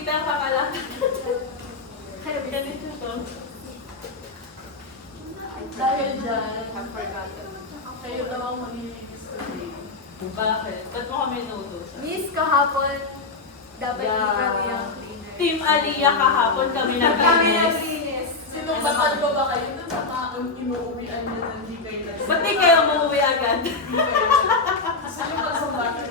Tita, kakalakad. Ganito to. Dahil dyan, kayo daw ang maglilinis today. Bakit? Ba't mo kami nutusan? Miss, kahapon, dapat Yeah. kami ang cleaner. Team Aliyah kahapon kami Kami naglinis. naglinis. Sinumbatan ko ba kayo dun sa taong inuuwian niya na hindi kayo nagsimba? Ba't di kayo umuwi agad? Sino ba sa bakit?